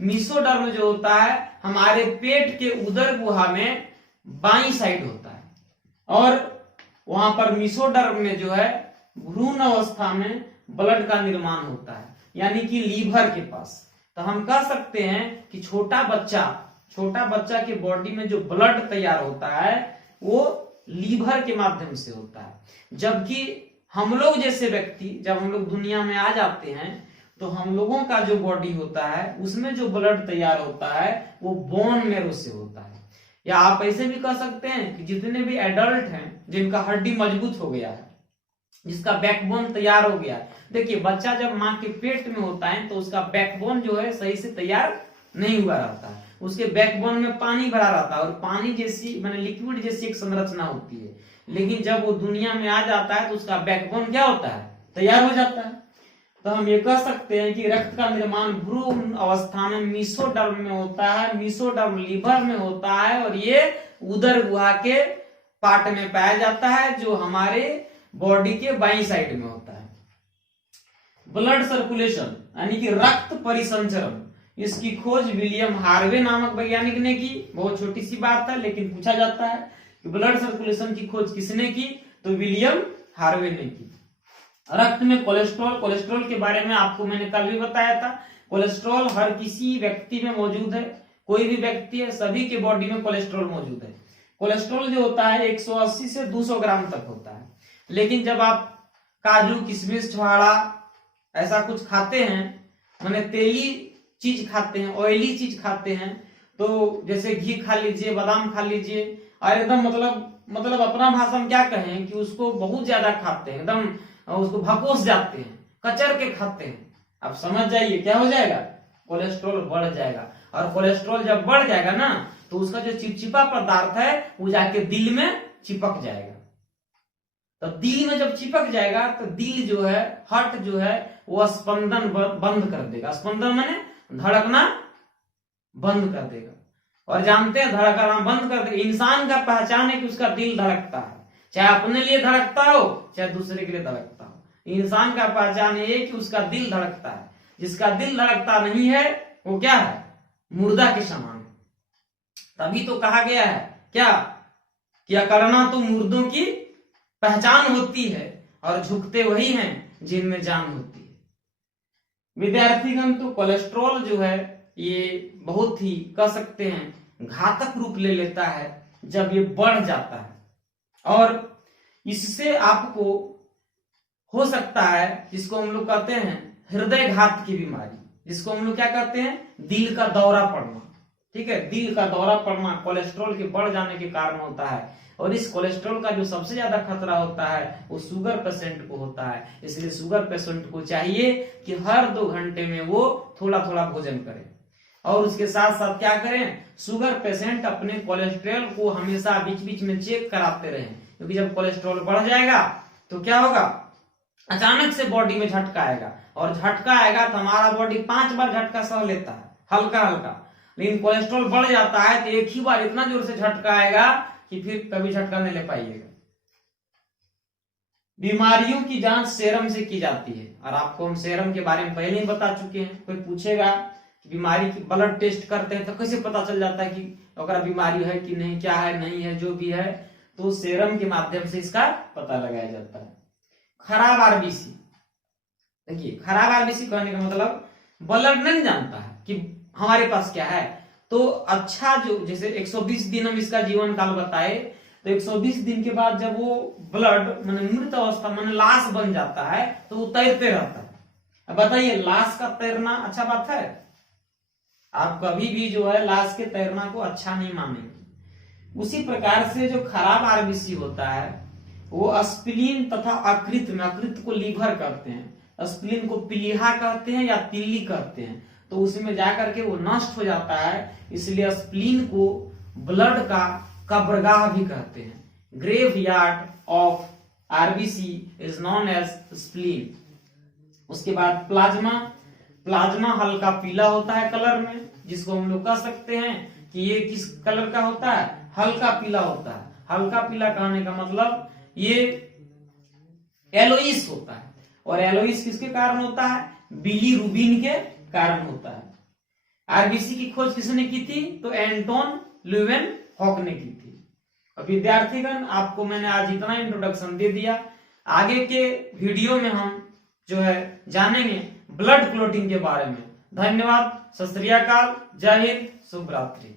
मीसोडर्म जो होता है हमारे पेट के उदर गुहा में बाईं साइड होता है, और वहां पर मीसोडर्म में जो है भ्रूण अवस्था में ब्लड का निर्माण होता है, यानी कि लीवर के पास। तो हम कह सकते हैं कि छोटा बच्चा छोटा बच्चा के बॉडी में जो ब्लड तैयार होता है वो लीवर के माध्यम से होता है। जबकि हम लोग जैसे व्यक्ति जब हम लोग दुनिया में आ जाते हैं तो हम लोगों का जो बॉडी होता है उसमें जो ब्लड तैयार होता है वो बोन मैरो से होता है। या आप ऐसे भी कह सकते हैं कि जितने भी एडल्ट हैं जिनका हड्डी मजबूत हो गया है, जिसका बैकबोन तैयार हो गया है, देखिए बच्चा जब माँ के पेट में होता है तो उसका बैकबोन जो है सही से तैयार नहीं हुआ रहता है, उसके बैकबोन में पानी भरा रहता है और पानी जैसी माने लिक्विड जैसी एक संरचना होती है। लेकिन जब वो दुनिया में आ जाता है तो उसका बैकबोन क्या होता है, तैयार हो जाता है। तो हम ये कह सकते हैं कि रक्त का निर्माण भ्रूण अवस्था में मीसोडर्म में होता है, मीसोडर्म लीवर में होता है और ये उदर गुहा के पार्ट में पाया जाता है जो हमारे बॉडी के बाईं साइड में होता है। ब्लड सर्कुलेशन यानी कि रक्त परिसंचरण, इसकी खोज विलियम हार्वे नामक वैज्ञानिक ने की। बहुत छोटी सी बात है लेकिन पूछा जाता है कि ब्लड सर्कुलेशन की खोज किसने की, तो विलियम हार्वे ने की। रक्त में कोलेस्ट्रॉल, कोलेस्ट्रॉल के बारे में आपको मैंने कल भी बताया था। कोलेस्ट्रॉल हर किसी व्यक्ति में मौजूद है, कोई भी व्यक्ति है सभी के बॉडी में कोलेस्ट्रॉल मौजूद है। कोलेस्ट्रॉल जो होता है 180 से 200 ग्राम तक होता है। लेकिन जब आप काजू किशमिश छुहाड़ा ऐसा कुछ खाते हैं, माने तेली चीज खाते हैं, ऑयली चीज खाते हैं, तो जैसे घी खा लीजिए, बादाम खा लीजिए और एकदम मतलब अपना भाषा में क्या कहें कि उसको बहुत ज्यादा खाते हैं, एकदम उसको भकोस जाते हैं, कचर के खाते हैं, आप समझ जाइए क्या हो जाएगा, कोलेस्ट्रॉल बढ़ जाएगा। और कोलेस्ट्रॉल जब बढ़ जाएगा ना तो उसका जो चिपचिपा पदार्थ है वो जाके दिल में चिपक जाएगा। तो दिल में जब चिपक जाएगा तो दिल जो है, हार्ट जो है वो स्पंदन बंद कर देगा। स्पंदन माने धड़कना बंद कर देगा। और जानते हैं धड़कना बंद कर देगा, इंसान का पहचान है कि उसका दिल धड़कता है, चाहे अपने लिए धड़कता हो चाहे दूसरे के लिए धड़कता हो। इंसान का पहचान ये है कि उसका दिल धड़कता है। जिसका दिल धड़कता नहीं है वो क्या है, मुर्दा के समान है। तभी तो कहा गया है क्या करना तो मुर्दों की पहचान होती है और झुकते वही हैं जिनमें जान होती है। विद्यार्थीगण, तो कोलेस्ट्रॉल जो है ये बहुत ही कह सकते हैं घातक रूप ले लेता है जब ये बढ़ जाता है। और इससे आपको हो सकता है जिसको हम लोग कहते हैं हृदय घात की बीमारी, जिसको हम लोग क्या कहते हैं, दिल का दौरा पड़ना। ठीक है, दिल का दौरा पड़ना कोलेस्ट्रॉल के बढ़ जाने के कारण होता है। और इस कोलेस्ट्रॉल का जो सबसे ज्यादा खतरा होता है वो शुगर पेशेंट को होता है। इसलिए शुगर पेशेंट को चाहिए कि हर 2 घंटे में वो थोड़ा थोड़ा भोजन करें। और उसके साथ साथ क्या करें, शुगर पेशेंट अपने कोलेस्ट्रॉल को हमेशा बीच बीच में चेक कराते रहें, क्योंकि जब कोलेस्ट्रॉल बढ़ जाएगा तो क्या होगा, अचानक से बॉडी में झटका आएगा। और झटका आएगा तो हमारा बॉडी 5 बार झटका सह लेता है हल्का हल्का, लेकिन कोलेस्ट्रॉल बढ़ जाता है तो एक ही बार इतना जोर से झटका आएगा कि फिर कभी झटका नहीं ले पाइएगा। बीमारियों की जांच सेरम से की जाती है और आपको हम सेरम के बारे में पहले ही बता चुके हैं। कोई पूछेगा कि बीमारी की ब्लड टेस्ट करते हैं तो कैसे पता चल जाता है कि अगर बीमारी है कि नहीं, क्या है नहीं है, जो भी है, तो सेरम के माध्यम से इसका पता लगाया जाता है। खराब आरबीसी, देखिए खराब आरबीसी कहने का मतलब ब्लड नहीं जानता है कि हमारे पास क्या है। तो अच्छा जो जैसे 120 दिन हम इसका जीवन काल बताए, तो 120 दिन के बाद जब वो ब्लड माने मृत अवस्था माने लाश बन जाता है तो वो तैरते रहता है। अब बताइए लाश का तैरना अच्छा बात है? आप कभी भी जो है लाश के तैरना को अच्छा नहीं मानेंगे। उसी प्रकार से जो खराब आरबीसी होता है वो स्प्लीन तथा अकृत में, अकृत को लीवर कहते हैं, स्प्लीन को प्लीहा कहते हैं या तिल्ली कहते हैं, तो उसमें जाकर के वो नष्ट हो जाता है। इसलिए स्प्लीन को ब्लड का कब्रगाह भी कहते हैं। Graveyard of RBC is known as spleen. उसके बाद प्लाज्मा, प्लाज्मा हल्का पीला होता है कलर में, जिसको हम लोग कह सकते हैं कि ये किस कलर का होता है, हल्का पीला होता है। हल्का पीला कहने का मतलब ये एलोइस होता है। और एलोइस किसके कारण होता है, बिलीरुबिन के कारण होता है। आरबीसी की खोज किसने की थी, तो एंटोन ल्यूवेनहॉक ने की थी। और विद्यार्थीगण, आपको मैंने आज इतना इंट्रोडक्शन दे दिया। आगे के वीडियो में हम जो है जानेंगे ब्लड क्लॉटिंग के बारे में। धन्यवाद, सत श्री अकाल, जय हिंद, शुभ रात्रि।